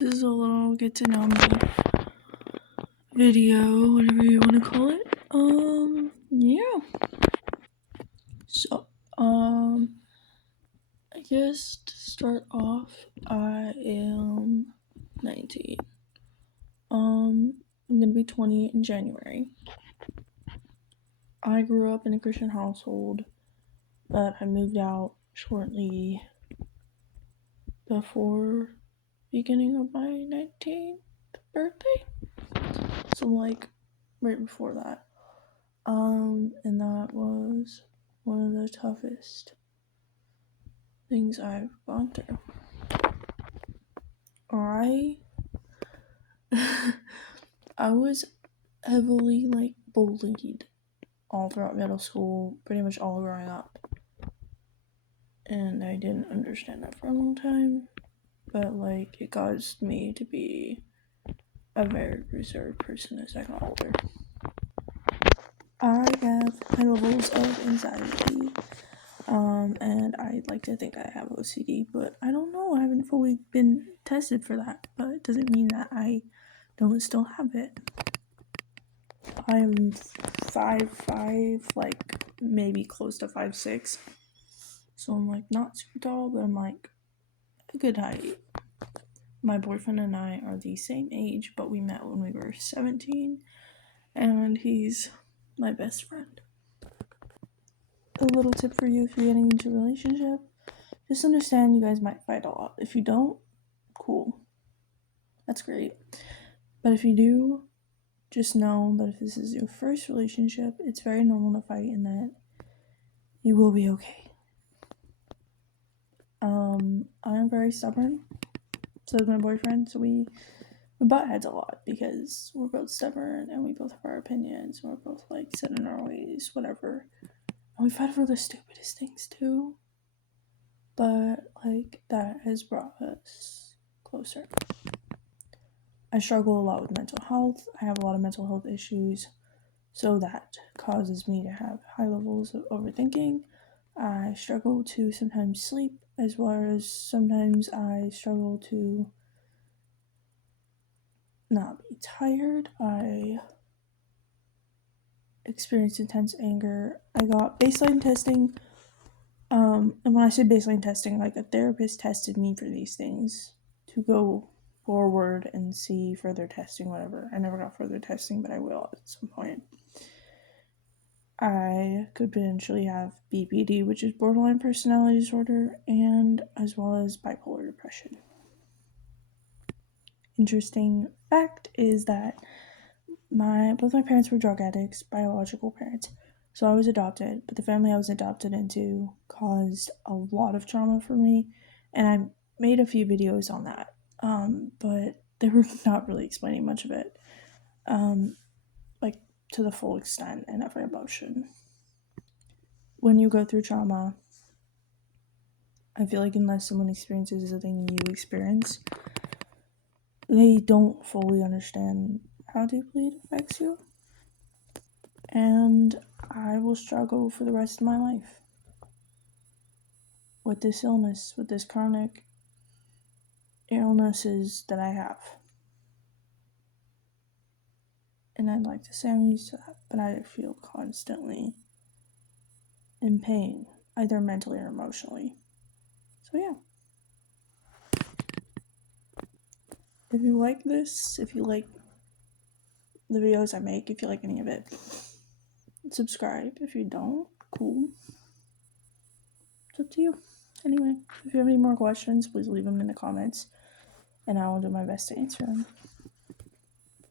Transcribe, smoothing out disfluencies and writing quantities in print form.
This is a little get to know me video, whatever you want to call it. Yeah. So, I guess to start off, I am 19. I'm gonna be 20 in January. I grew up in a Christian household, but I moved out shortly before beginning of my 19th birthday. So like right before that. And that was one of the toughest things I've gone through. I was heavily like bullied all throughout middle school, pretty much all growing up. And I didn't understand that for a long time, but like it caused me to be a very reserved person as I got older. I have high levels of anxiety, and I'd like to think I have OCD, but I don't know. I haven't fully been tested for that, but it doesn't mean that I don't still have it. I'm 5'5", like maybe close to 5'6", so I'm like not super tall, but I'm like a good height. My boyfriend and I are the same age, but we met when we were 17, and he's my best friend. A little tip for you if you're getting into a relationship, just understand you guys might fight a lot. If you don't, cool. That's great. But if you do, just know that if this is your first relationship, it's very normal to fight and that you will be okay. I am very stubborn. So is my boyfriend. So we butt heads a lot because we're both stubborn and we both have our opinions and we're both like set in our ways, whatever. And we fight for the stupidest things too. But like that has brought us closer. I struggle a lot with mental health. I have a lot of mental health issues. So that causes me to have high levels of overthinking. I struggle to sometimes sleep, as well as sometimes I struggle to not be tired. I experience intense anger. I got baseline testing. And when I say baseline testing, like a therapist tested me for these things to go forward and see further testing, whatever. I never got further testing, but I will at some point. I could potentially have BPD, which is borderline personality disorder, and as well as bipolar depression. Interesting fact is that both my parents were drug addicts, biological parents. So I was adopted, but the family I was adopted into caused a lot of trauma for me, and I made a few videos on that, but they were not really explaining much of it, like to the full extent and every emotion. When you go through trauma, I feel like unless someone experiences the thing you experience, they don't fully understand how deeply it affects you. And I will struggle for the rest of my life with this illness, with this chronic illnesses that I have. And I'd like to say I'm used to that, but I feel constantly in pain, either mentally or emotionally. So yeah. If you like this, if you like the videos I make, if you like any of it, subscribe. If you don't, cool. It's up to you. Anyway, if you have any more questions, please leave them in the comments, and I will do my best to answer them.